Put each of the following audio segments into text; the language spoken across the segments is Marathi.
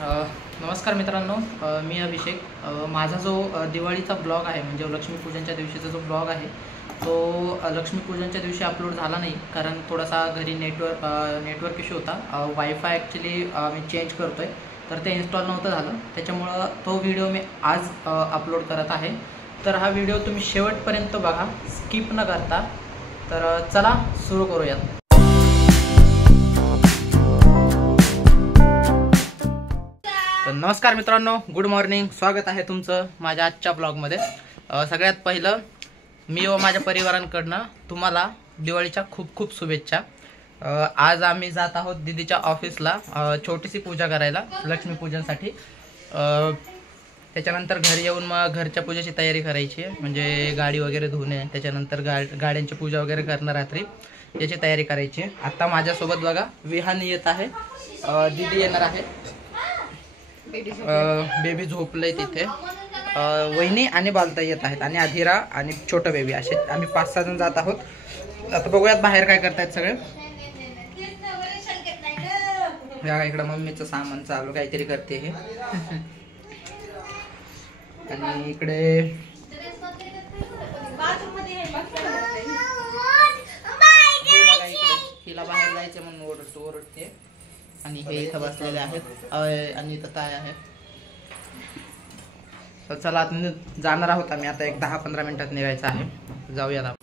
नमस्कार मित्रांनो, मी अभिषेक। माझा जो दिवाळीचा ब्लॉग आहे म्हणजे लक्ष्मीपूजनच्या दिवशीचा जो ब्लॉग आहे तो लक्ष्मीपूजनच्या दिवशी अपलोड झाला नाही, कारण थोडासा घरी नेटवर्क इश्यू होता। वायफाय ॲक्च्युली मी चेंज करतो आहे, तर ते इन्स्टॉल नव्हतं झालं, त्याच्यामुळं तो व्हिडिओ मी आज अपलोड करत आहे। तर हा व्हिडिओ तुम्ही शेवटपर्यंत बघा, स्किप न करता। तर चला सुरू करूयात। तर नमस्कार मित्रांनो, गुड मॉर्निंग, स्वागत आहे तुमचं माझ्या आजच्या ब्लॉगमध्ये। सगळ्यात पहिलं मी व माझ्या परिवारांकडनं तुम्हाला दिवाळीच्या खूप खूप शुभेच्छा। आज आम्ही जात आहोत दीदीच्या ऑफिसला छोटीशी पूजा करायला लक्ष्मीपूजनसाठी। त्याच्यानंतर घरी येऊन मग घरच्या पूजेची तयारी करायची आहे, म्हणजे गाडी वगैरे धुणे, त्याच्यानंतर गाड्यांची पूजा वगैरे करणं रात्री, याची तयारी करायची आहे। आता माझ्यासोबत बघा विहान येत आहे, दीदी येणार आहे, बेबी झोपलंय तिथे, वहिनी आणि बालता येत आहेत, आणि अधीरा आणि छोटं बेबी, असे आम्ही 5-6 जण जात आहोत। आता बघूयात बाहेर काय करतायत सगळे। या इकडं मम्मीचं सामान चालू काहीतरी करते हे, आणि इकडे हिला बाहेर जायचं म्हणून ओरडते, आणि हे इथं बसलेले आहेत, आणि इथं काय आहे। तर चला आता जाणार आहोत आम्ही, आता एक 10-15 मिनिटात निघायचं आहे, जाऊया आता।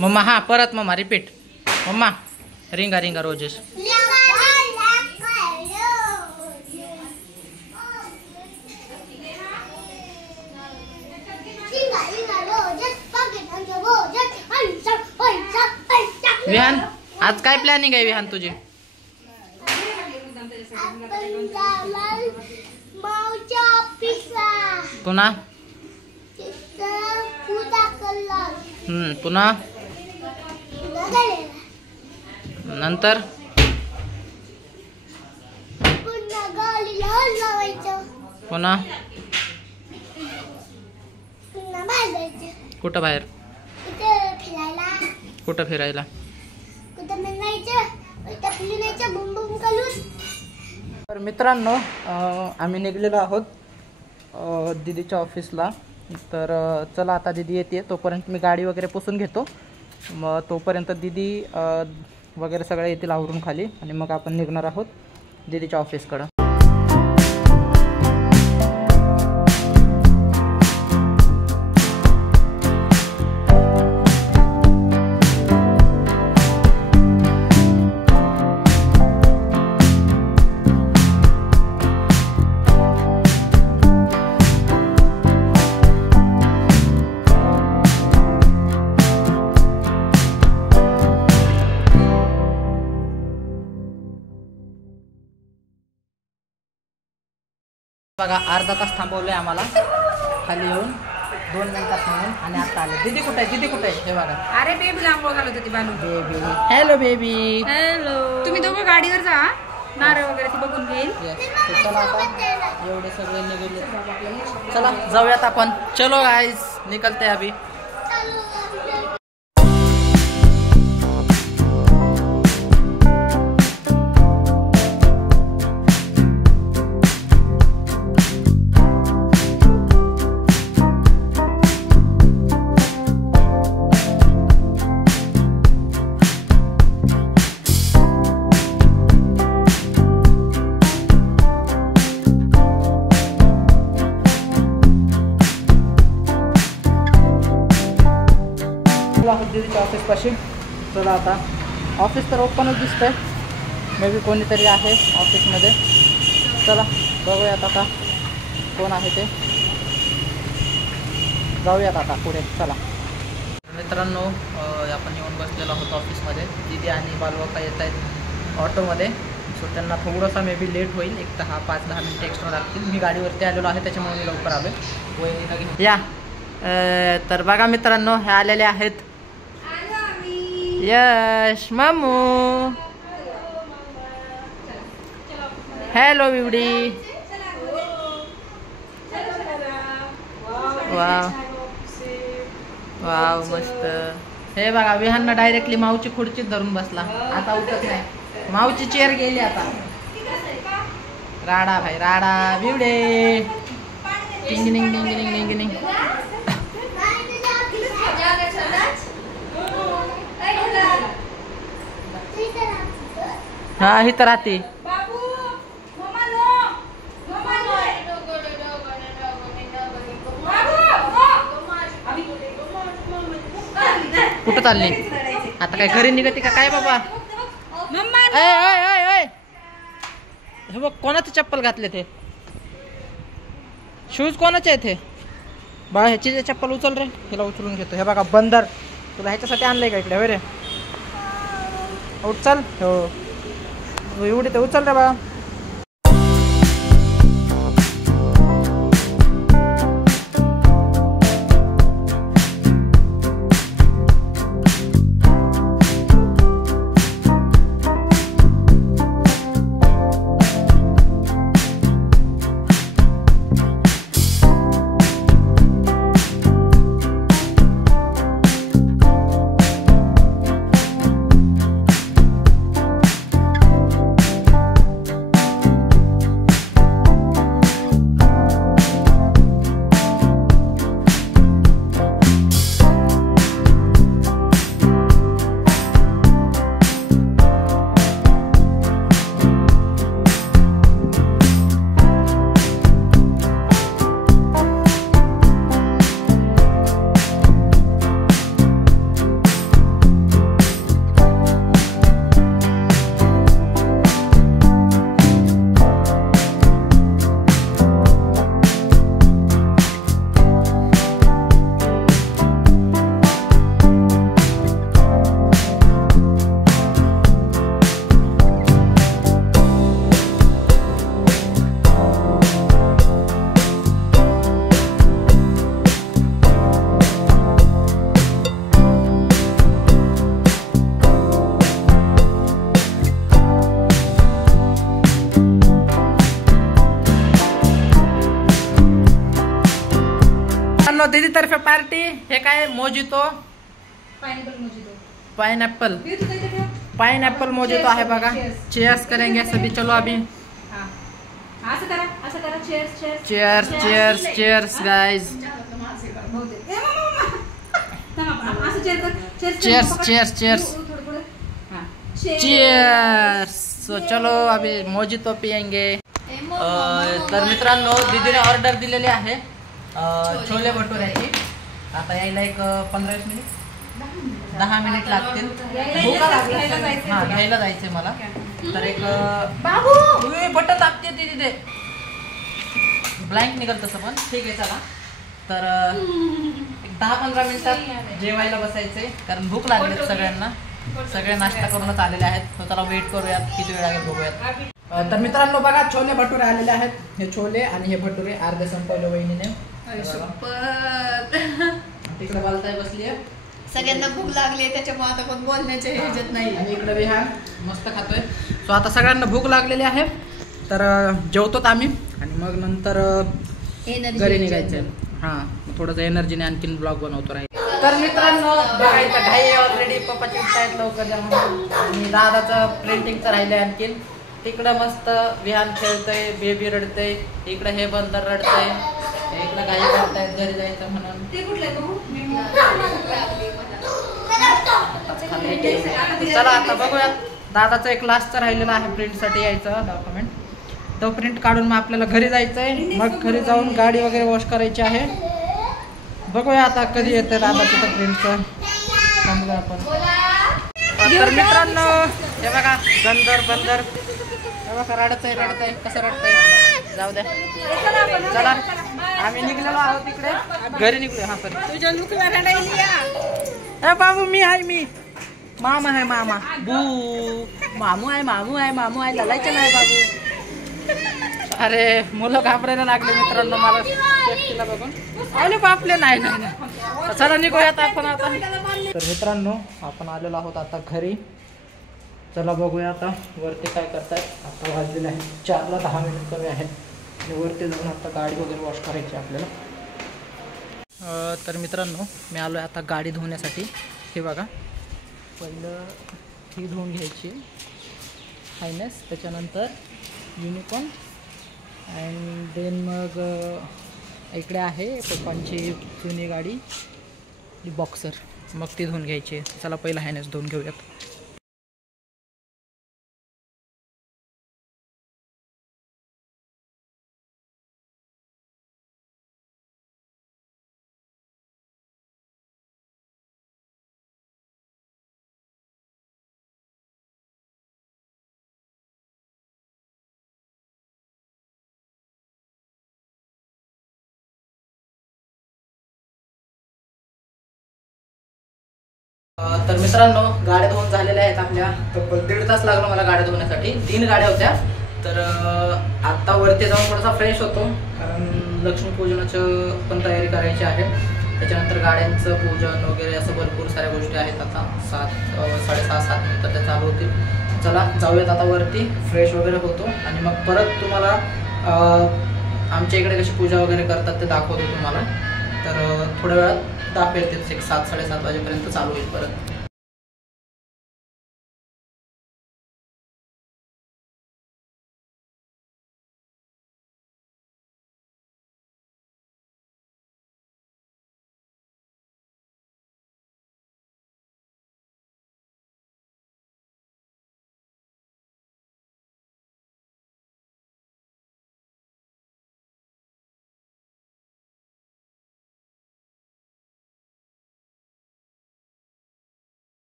मम्मा, हा परत मम्मा रिपीट, मम्मा रिंगा रिंगा रोजेस। विहान, आज काय प्लॅनिंग आहे विहान तुझी? पुन्हा पुन्हा नंतर पुन्हा कुठं बाहेर? कुठं फिरायला? तर मित्रांनो, आम्ही निघलेलो आहोत दीदीच्या ऑफिसला। तर चला आता दीदी येते, तोपर्यंत मी गाडी वगैरे पुसून घेतो, मग तोपर्यंत दीदी वगैरे सगळे येतील आवरून खाली, आणि मग आपण निघणार आहोत दीदीच्या ऑफिसकडं। बघा अर्धा तास थांबवलंय आम्हाला खाली येऊन, 2 मिनिटात म्हणून, आणि आता आले। दीदी कुठे आहे? दीदी कुठे आहे? हे बघा। अरे बेबी आंघोळ घालत होती Balu. Baby, hello baby. Hello. तुम्ही दोघं गाडीवर जा, नारळ वगैरे ती बघून घेईल। चला आता एवढे सगळे निघाले, चला जाऊयात आपण। चलो गाइस, निकलते अभी। दीदीच्या ऑफिस पाशी। चला आता, ऑफिस तर ओपनच दिसतंय, मे बी कोणीतरी आहे ऑफिसमध्ये। चला बघूयात आता कोण आहे ते, जाऊयात आता पुढे, चला। मित्रांनो, आपण येऊन बसलेलो आहोत ऑफिसमध्ये। दीदी आणि बालवाका येत आहेत ऑटोमध्ये, सो त्यांना थोडंसं मे बी लेट होईल, एक 5-10 मिनिटं एक्स्ट्रा लागतील। मी गाडीवरती आलेलो आहे, त्याच्यामुळे मी लवकर आलो। वहिनीला या तर बघा मित्रांनो, हे आलेले आहेत यश मामू. हॅलो बिवडी. वाव वाव मस्त. हे बघा विहान डायरेक्टली माऊची खुर्चीत धरून बसला. आता उठत नाही. माऊची चेअर गेली आता. राडा भाई राडा. बिवडे टिंगिनिंग टिंगिनिंग टिंगिनिंग. हा ही तर राहते. कुठं चालली आता? काय घरी निघते का काय बाबा? हे बघ कोणाचे चप्पल घातले ते? शूज कोणाचे आहेत हे? बा ह्याची चप्पल उचल रे. हिला उचलून घेतो. हे बघा बंदर. तुला ह्याच्यासाठी आणलंय का इकडे? रे उचल. हो एवढी तर उचल रे बा. दीदी तर्फे पार्टी. हे काय मोजितो? पाइनएप्पल मोजितो आहे बघा. चेयर्स करेंगे सभी. चलो अभी chairs chairs chairs guys. Chairs chairs chairs chairs. So चलो अभी मोजितो पियेंगे. तर मित्रांनो दीदीने ऑर्डर दिलेली आहे छोले भटुऱ्याची. आता यायला एक 15-20 मिनिट 10 मिनिट लागतील. भूक लागली. हा घ्यायला जायचंय मला. तर एक बाबू बटन दाबते ती तिथे ब्लँक निघल तसं पण ठीक आहे. चला तर एक 10-15 मिनिटात जेवायला बसायचंय कारण भूक लागली सगळ्यांना. सगळे नाश्ता करूनच आलेले आहेत. तर चला वेट करूयात किती वेळ लागेल बघूयात. तर मित्रांनो बघा छोले भटुरे आलेले आहेत. हे छोले आणि हे भटुरे अर्धे संपवले वहिनीने. तिकडे बोलताय बसली आहे. सगळ्यांना भूक लागली त्याच्यामुळे आता कोण बोलण्याच्या ह्याच्यात नाही. आणि इकडे विहान मस्त खातोय. सो आता सगळ्यांना भूक लागलेली आहे. तर जेवतोत आम्ही आणि मग नंतर घरी निघायचंय. हा थोडंसं एनर्जीने आणखीन ब्लॉग बनवतो राहील. तर मित्रांनो बघायचं घाई ऑलरेडी. पप्पा चिंतायत लवकर जा म्हणून. आणि दादाचं प्रिंटिंगचं राहिलंय आणखीन. तिकडं मस्त विहान खेळतय. बेबी रडतय. इकडे हे बंदर रडतय. इकडं काही करतायत घरी जायचं म्हणून. चला आता बघूया. दादाचं एक लास्टचं राहिलेलं आहे प्रिंटसाठी यायचं डॉक्युमेंट. तो प्रिंट काढून मग आपल्याला घरी जायचंय. मग घरी जाऊन गाडी वगैरे वॉश करायची आहे. बघूया आता कधी येतं दादाचं तर प्रिंटचं. थांबूया आपण. तर मित्रांनो हे बघा बंदर बंदर. हे बघा रडतंय रडतंय. कसं रडतंय जाऊ द्या. चला आम्ही निघलेलो आहोत तिकडे घरी निघलो. हा सर तुझ्या लुकला रडायली. ए बाबू मी आहे. मी मामा आहे. मामा बू मामू आहे. मामू आहे. मामू आहे. लढायचं नाही बाबू. अरे मुलं घाबरायला लागले मित्रांनो मला सेफ्टीला बघून. अरे बापले नाही नाही. चला निघूयात आपण आता. तर मित्रांनो आपण आलेलो आहोत आता घरी. चला बघूया आता वरती काय करतायत. आता वाजलेले आहे 4ला 10 मिनिट कमी आहेत आणि वरती जाऊन आता गाडी वगैरे वॉश करायची आपल्याला. तर मित्रांनो मी आलो आहे आता गाडी धुण्यासाठी. हे बघा, पहिलं ही धुवून घ्यायची हायनेस, त्याच्यानंतर युनिकॉर्न अँड देन मग इकडे आहे पप्पांची जुनी गाडी बॉक्सर, मग ती धुवून घ्यायची. चला पहिला हायनेस धुवून घेऊयात. तर मित्रांनो गाड्या धुवून झालेल्या आहेत आपल्या. तब्बल 1.5 तास लागला मला गाड्या धुवण्यासाठी. 3 गाड्या होत्या. तर आत्ता वरती जाऊन थोडासा फ्रेश होतो, कारण लक्ष्मीपूजनाचं पण तयारी करायची आहे. त्याच्यानंतर गाड्यांचं पूजन वगैरे असं भरपूर साऱ्या गोष्टी आहेत. आता 6:30-7 नंतर त्या चालू होतील. चला जाऊयात आता वरती, फ्रेश वगैरे होतो आणि मग परत तुम्हाला आमच्या इकडे कशी पूजा वगैरे करतात ते दाखवतो तुम्हाला. तर थोड्या वेळात दाखवेल ते 7-7:30 वाजेपर्यंत चालू होईल परत.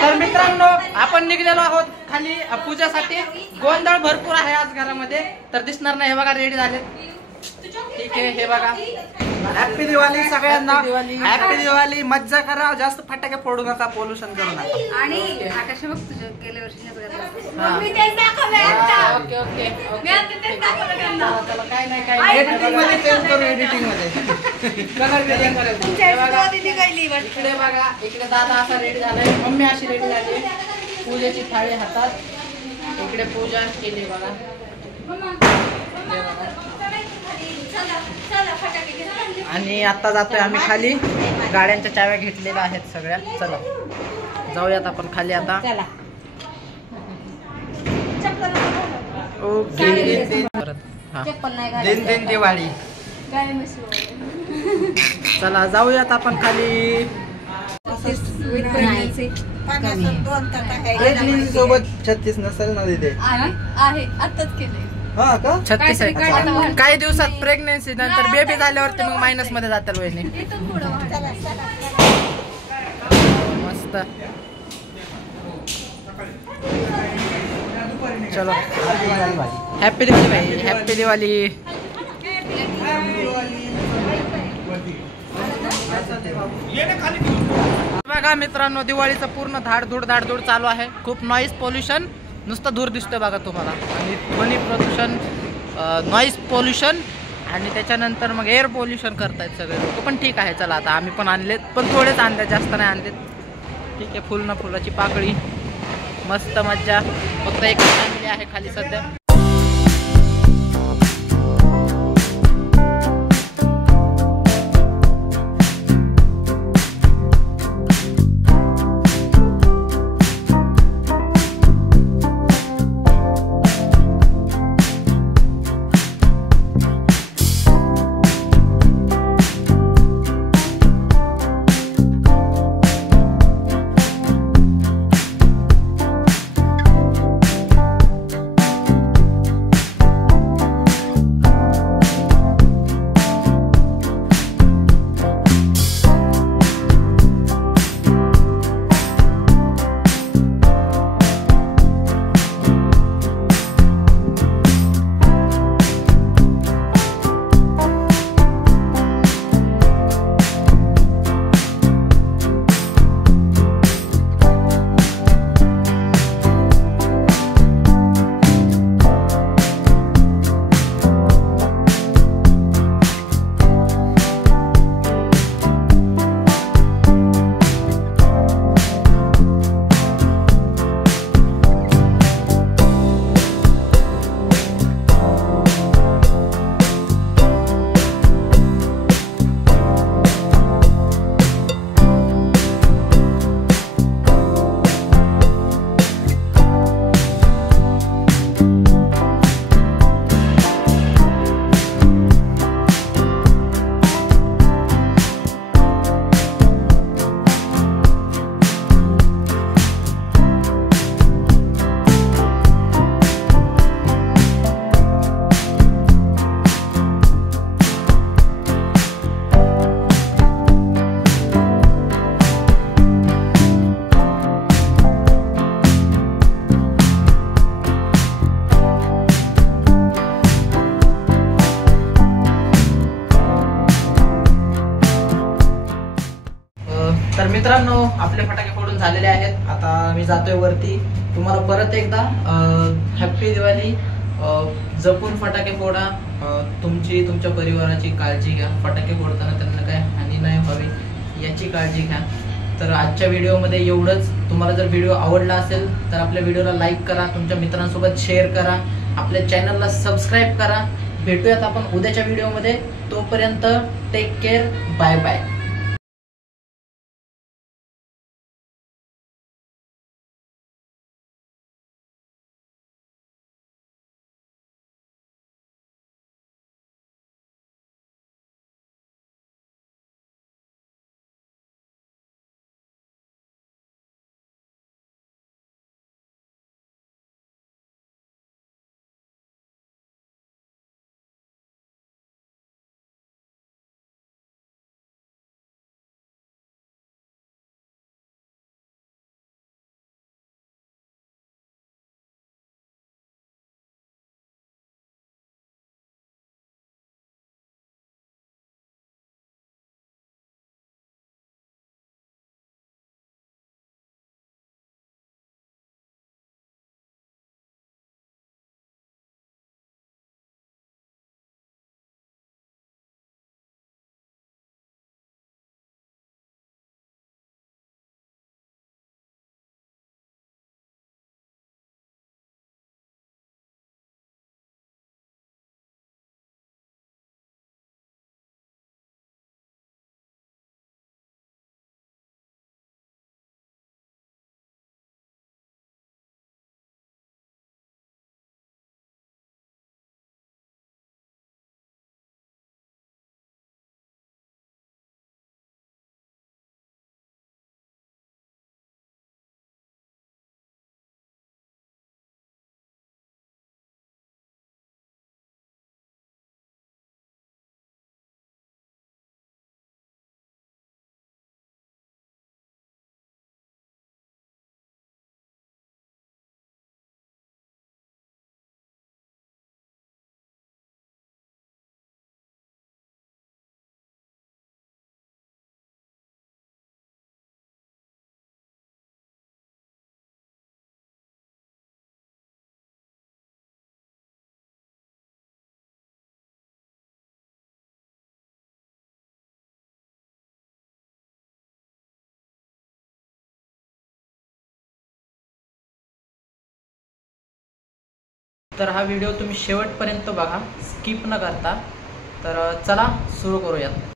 तर मित्रांनो आपण निघलेलो आहोत खाली पूजासाठी. गोंधळ भरपूर आहे आज घरामध्ये, तर दिसणार नाही. हे बघा रेडी झाले. ठीक आहे, हे बघा. हॅपी दिवाळी सगळ्यांना. हॅपी दिवाळी. मज्जा करा, जास्त फटाके फोडू नका, पोल्युशन करू नका. आणि आकाश बघ तुझ्या गेल्या वर्षी काय नाही एडिटिंग मध्ये चेंज करू, एडिटिंग मध्ये इकडे बघा, इकडे दादा असा रेडी झालाय, मम्मी अशी रेडी झाली, पूजेची थाळी हातात, इकडे पूजा केली बघा. आणि आता जातोय आम्ही खाली. गाड्यांच्या चाव्या घेतलेल्या आहेत सगळ्या. चला जाऊयात आपण खाली आता. ओके, दिन दिवाळी. चला जाऊयात आपण खाली. सोबत 36 नसेल ना तिथे? आहे आताच केले. हा का? 36 आहे. काही दिवसात प्रेग्नेन्सी नंतर बेबी झाल्यावरती मग मायनस मध्ये जातील वहिनी. मस्त. चलो हॅपी दिवाळी भाई, हॅपी दिवाळी. बघा मित्रांनो, दिवाळीचं पूर्ण धाडधूड चालू आहे. खूप नॉईज पोल्युशन, नुसतं धूर दिसतोय बघा तुम्हाला, आणि ध्वनी प्रदूषण, नॉईज पोल्युशन, आणि त्याच्यानंतर मग एअर पोल्युशन करतायत सगळे लोक. पण ठीक आहे, चला आता आम्ही पण आणलेत, पण थोडेच आणले, जास्त नाही आणलेत. ठीक आहे, फुल ना फुलाची पाकळी, मस्त मज्जा. फक्त एक फॅमिली आहे खाली सध्या. तर मित्रांनो, आपले फटाके फोडून झालेले आहेत. आता मी जातोय वरती. तुम्हाला परत एकदा हॅप्पी दिवाळी. जपून फटाके फोडा. तुमच्या परिवाराची काळजी घ्या. फटाके फोडताना त्यांना काय हानी नाही व्हावी याची काळजी घ्या. तर आजच्या व्हिडिओमध्ये एवढंच. तुम्हाला जर व्हिडिओ आवडला असेल तर आपल्या व्हिडिओला लाईक करा, तुमच्या मित्रांसोबत शेअर करा, आपल्या चॅनलला सबस्क्राईब करा. भेटूयात आपण उद्याच्या व्हिडिओमध्ये. तोपर्यंत टेक केअर. Bye bye. तर हा व्हिडिओ तुम्ही शेवटपर्यंत बघा, स्किप न करता. तर चला सुरू करूयात.